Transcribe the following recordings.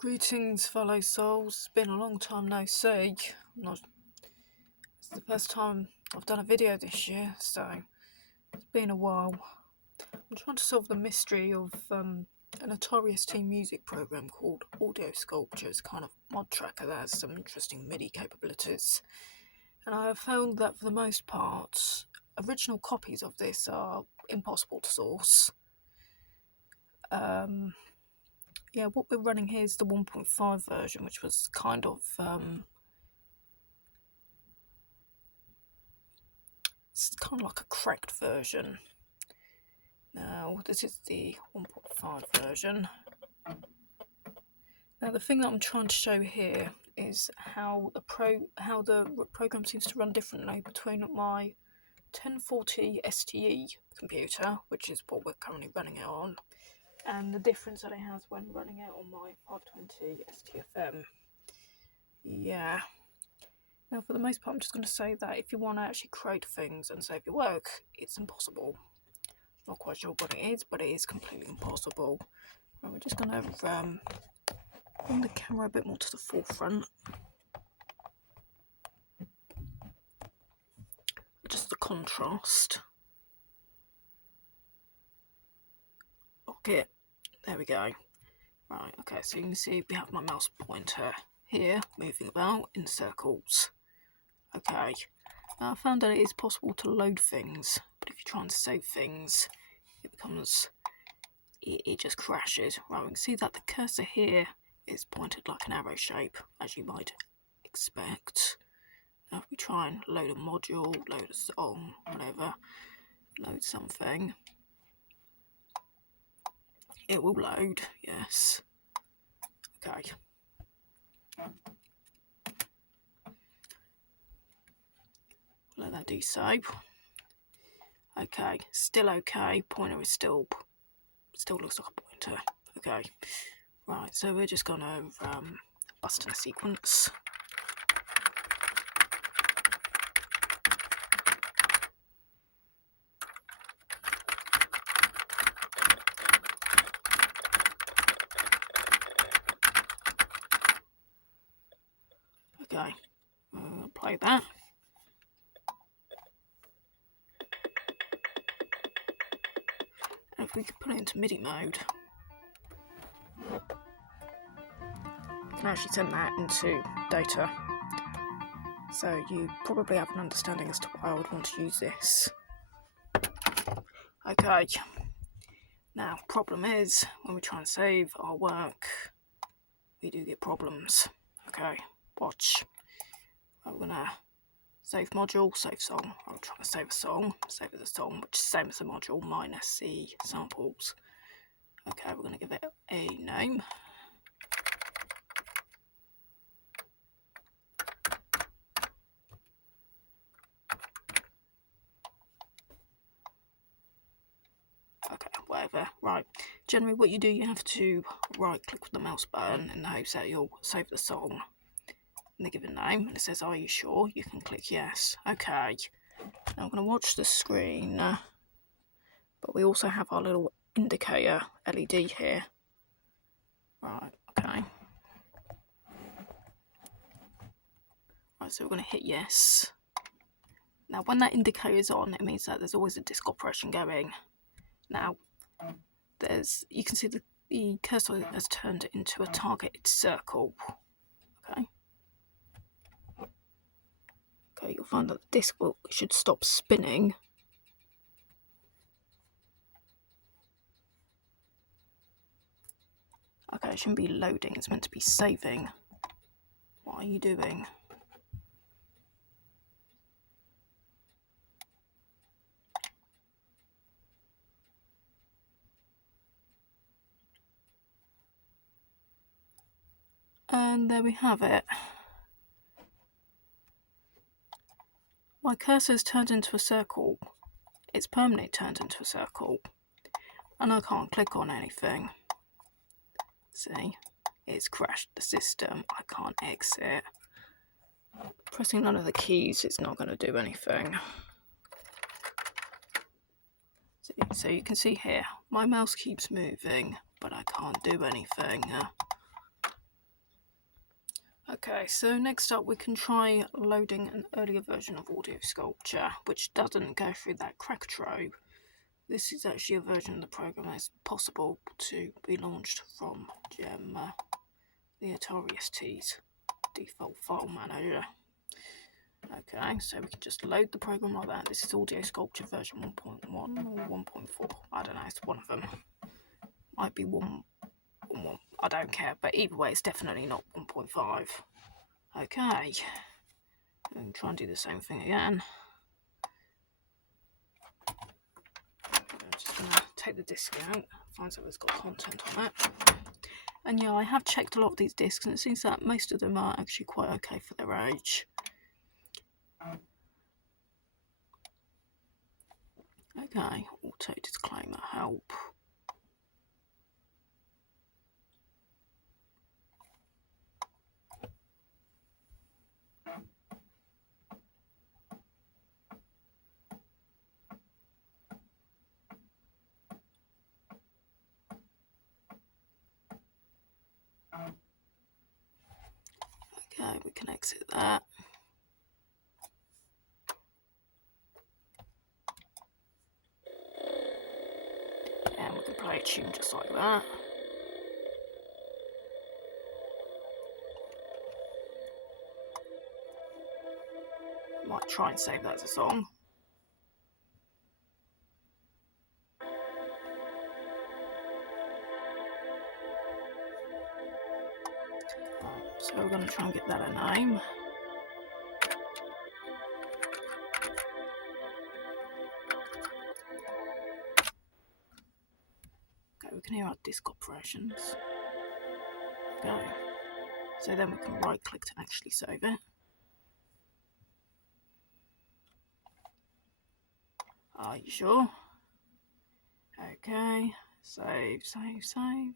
Greetings, fellow souls. It's been a long time no see. It's the first time I've done a video this year, so it's been a while. I'm trying to solve the mystery of an Atari ST music program called Audiosculpture. It's kind of mod tracker that has some interesting MIDI capabilities. And I have found that for the most part, original copies of this are impossible to source. Yeah, what we're running here is the 1.5 version, which was kind of it's kind of like a cracked version. Now this is the 1.5 version. Now the thing that I'm trying to show here is how the program seems to run differently between my 1040 STE computer, which is what we're currently running it on, and the difference that it has when running it on my 520 stfm. Yeah. Now for the most part I'm just going to say that if you want to actually create things and save your work, it's impossible. Not quite sure what it is, but it is completely impossible. Right, we're just going to bring the camera a bit more to the forefront. Just the contrast. Lock it. There we go. Right, okay, so you can see we have my mouse pointer here, moving about in circles. Okay, now I found that it is possible to load things, but if you're trying to save things, it just crashes. Right, we can see that the cursor here is pointed like an arrow shape, as you might expect. Now if we try and load a module, load a song, whatever, load something, it will load, yes. Okay. Let that do so. Okay, still okay. Pointer is still looks like a pointer. Okay. Right, so we're just gonna bust in a sequence. Okay, I'll play that. And if we could put it into MIDI mode, you can actually send that into data. So you probably have an understanding as to why I would want to use this. Okay. Now, problem is, when we try and save our work, we do get problems. Okay, watch. We're gonna save module, save song. I'm trying to save a song, save the song, which is the same as the module minus the samples. Okay, we're gonna give it a name. Okay, whatever. Right. Generally what you do, you have to right click with the mouse button in the hopes that you'll save the song and they give a name, and it says, are you sure? You can click yes. Okay. Now I'm going to watch the screen, but we also have our little indicator LED here. Right, okay. Right, so we're going to hit yes. Now when that indicator is on, it means that there's always a disk operation going. Now, you can see the cursor has turned into a targeted circle. Okay. Okay, you'll find that the disk should stop spinning. Okay, it shouldn't be loading, it's meant to be saving. What are you doing? And there we have it. My cursor's turned into a circle. It's permanently turned into a circle. And I can't click on anything. See? It's crashed the system. I can't exit. Pressing none of the keys is not going to do anything. So you can see here, my mouse keeps moving, but I can't do anything. Okay, so next up we can try loading an earlier version of Audiosculpture, which doesn't go through that crack trove. This is actually a version of the program that's possible to be launched from GEM, the Atari ST's default file manager. Okay, so we can just load the program like that. This is Audiosculpture version 1.1 or 1.4. I don't know, it's one of them. Might be 1.1, I don't care, but either way it's definitely not 1.5. Okay, and try and do the same thing again. I'm just going to take the disc out, find something that's got content on it. And yeah, I have checked a lot of these discs and it seems that most of them are actually quite okay for their age. Okay, auto disclaimer help. Okay, we can exit that. And we can play a tune just like that. Might try and save that as a song. So we're going to try and get that a name. Okay, we can hear our disk operations. Go. So then we can right click to actually save it. Are you sure? Okay, save, save, save.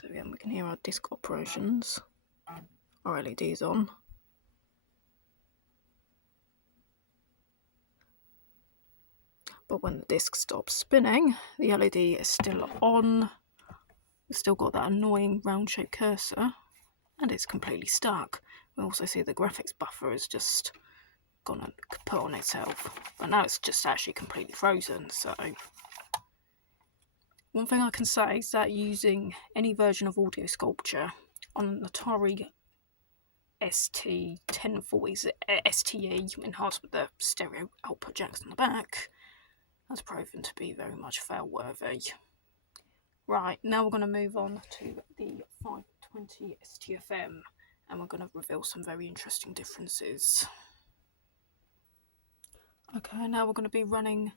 So again, we can hear our disk operations. Our LED's on. But when the disk stops spinning, the LED is still on. We've still got that annoying round-shaped cursor, and it's completely stuck. We also see the graphics buffer is just gone and put on itself, but now it's just actually completely frozen. So one thing I can say is that using any version of Audiosculpture on an Atari ST1040's STE enhanced with the stereo output jacks on the back has proven to be very much fail-worthy. Right, now we're going to move on to the 520 stfm, and we're going to reveal some very interesting differences. Okay, now we're going to be running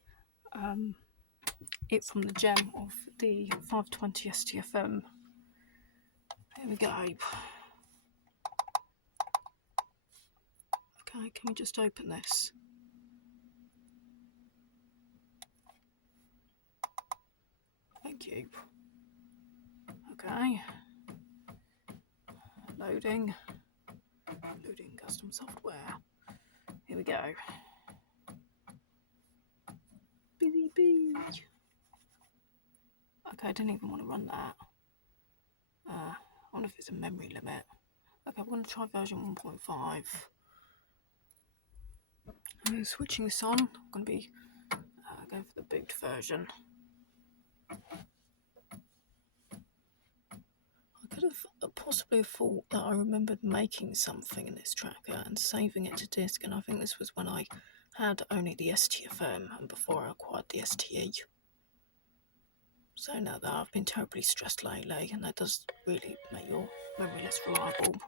it from the gem of the 520 stfm. Here we go. Okay, can we just open this? Thank you. Okay. Loading custom software. Here we go. Busy bee. Okay, I didn't even want to run that. I wonder if it's a memory limit. Okay, we're going to try version 1.5. I'm switching this on. I'm going to be going for the boot version. I could have possibly thought that I remembered making something in this tracker and saving it to disk, and I think this was when I had only the STFM and before I acquired the STE. So now that I've been terribly stressed lately, and that does really make your memory less reliable.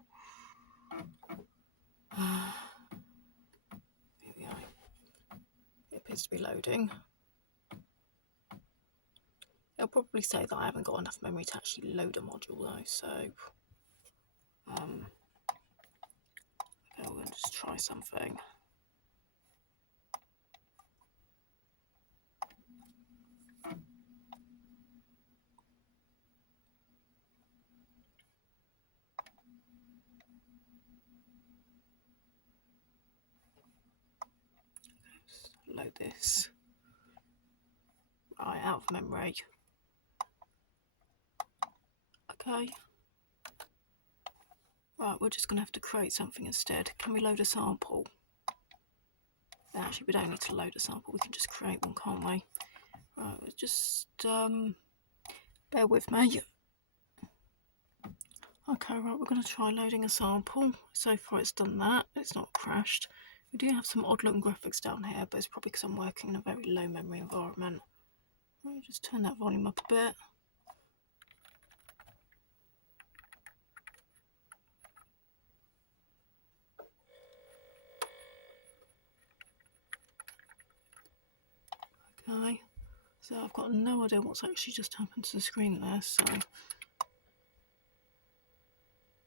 Here we go. It appears to be loading. It'll probably say that I haven't got enough memory to actually load a module though, so okay, we're going to just try something. Just load this. Right, out of memory. Okay. Right, we're just going to have to create something instead. Can we load a sample? Actually, we don't need to load a sample. We can just create one, can't we? Right, we'll just bear with me. Okay, right, we're going to try loading a sample. So far it's done that. It's not crashed. We do have some odd looking graphics down here, but it's probably because I'm working in a very low memory environment. Let me just turn that volume up a bit. Okay, so I've got no idea what's actually just happened to the screen there, so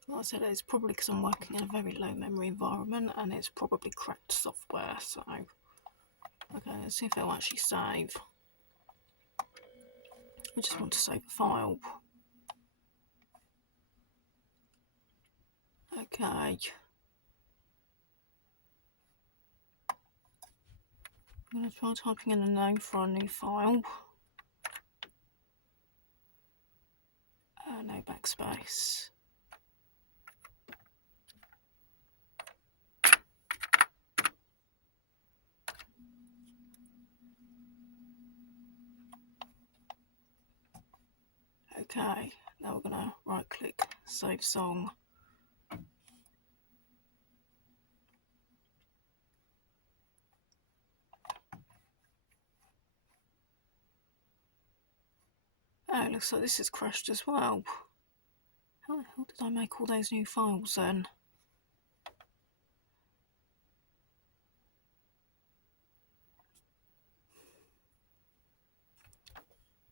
like I said, it's probably because I'm working in a very low memory environment and it's probably cracked software, so okay, let's see if it'll actually save. I just want to save a file. Okay. I'm going to try typing in a name for our new file. No backspace. Okay, now we're going to right click, save song. Oh, it looks like this is crashed as well. How the hell did I make all those new files then?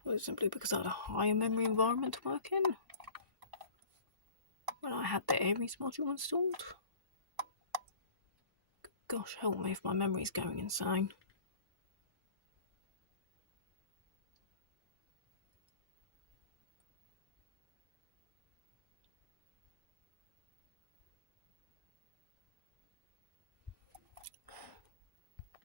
Was it simply because I had a higher memory environment to work in when I had the Aries module installed? Gosh, help me if my memory's going insane.